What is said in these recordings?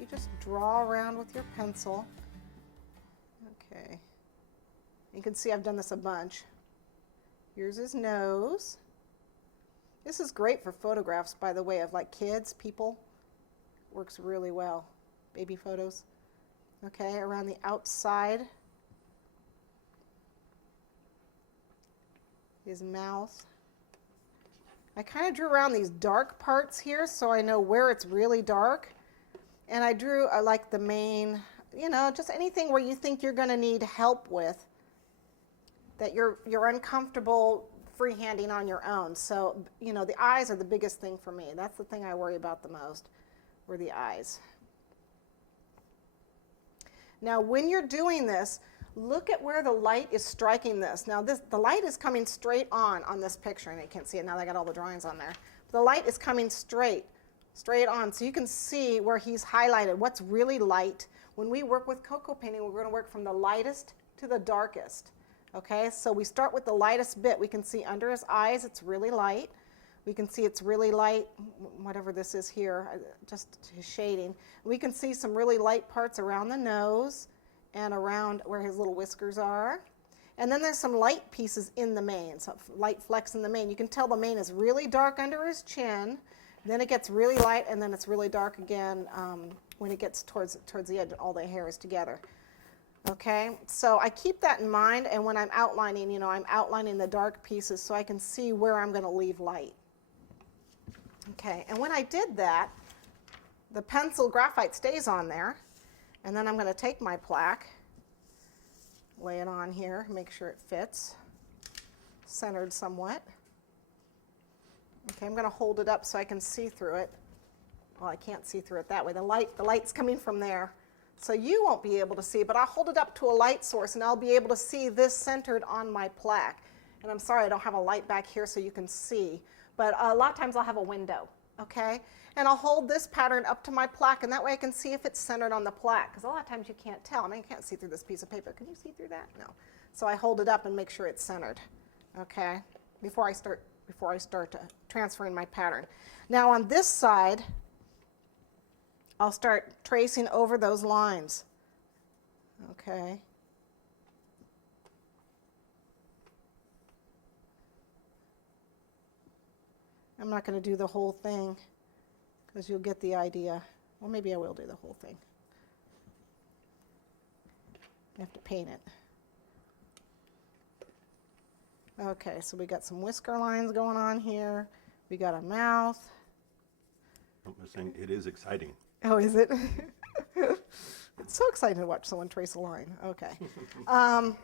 you just draw around with your pencil. Okay. You can see I've done this a bunch. Here's his nose. This is great for photographs, by the way, of like kids, people. Works really well. Baby photos. Okay, around the outside. His mouth. I kind of drew around these dark parts here so I know where it's really dark. And I drew like the main, you know, just anything where you think you're going to need help with that you're uncomfortable freehanding on your own. So, you know, the eyes are the biggest thing for me. That's the thing I worry about the most, were the eyes. Now, when you're doing this, look at where the light is striking this. Now, the light is coming straight on this picture, and you can't see it now that I got all the drawings on there. The light is coming straight on, so you can see where he's highlighted, what's really light. When we work with cocoa painting, we're going to work from the lightest to the darkest. Okay, so we start with the lightest bit. We can see under his eyes it's really light. We can see it's really light, whatever this is here, just his shading. We can see some really light parts around the nose and around where his little whiskers are. And then there's some light pieces in the mane, some light flecks in the mane. You can tell the mane is really dark under his chin, then it gets really light, and then it's really dark again when it gets towards the edge, all the hair is together. Okay, so I keep that in mind, and when I'm outlining, you know, I'm outlining the dark pieces so I can see where I'm going to leave light. Okay, and when I did that, the pencil graphite stays on there, and then I'm going to take my plaque, lay it on here, make sure it fits, centered somewhat. Okay, I'm going to hold it up so I can see through it. Well, I can't see through it that way. The light's coming from there. So you won't be able to see, but I'll hold it up to a light source and I'll be able to see this centered on my plaque. And I'm sorry I don't have a light back here so you can see, but a lot of times I'll have a window, okay? And I'll hold this pattern up to my plaque, and that way I can see if it's centered on the plaque, because a lot of times you can't tell. I mean, you can't see through this piece of paper. Can you see through that? No. So I hold it up and make sure it's centered, okay, before I start transferring my pattern. Now on this side, I'll start tracing over those lines, okay? I'm not going to do the whole thing because you'll get the idea. Well, maybe I will do the whole thing. I have to paint it. Okay, so we got some whisker lines going on here. We got a mouth. I'm saying it is exciting. Oh, is it? It's so exciting to watch someone trace a line. Okay. I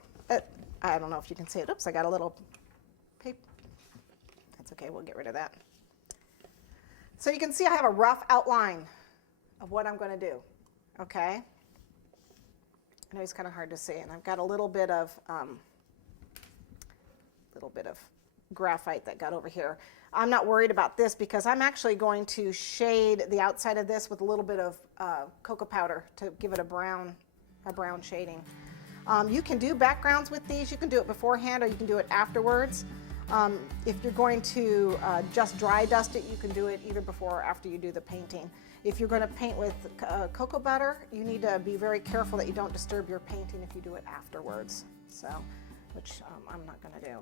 don't know if you can see it. Oops, I got a little paper. That's okay, we'll get rid of that. So you can see I have a rough outline of what I'm going to do. Okay? I know it's kind of hard to see, and I've got a little bit of graphite that got over here. I'm not worried about this because I'm actually going to shade the outside of this with a little bit of cocoa powder to give it a brown shading. You can do backgrounds with these. You can do it beforehand or you can do it afterwards. If you're going to just dry dust it, you can do it either before or after you do the painting. If you're going to paint with cocoa butter, you need to be very careful that you don't disturb your painting if you do it afterwards, so, which I'm not going to do.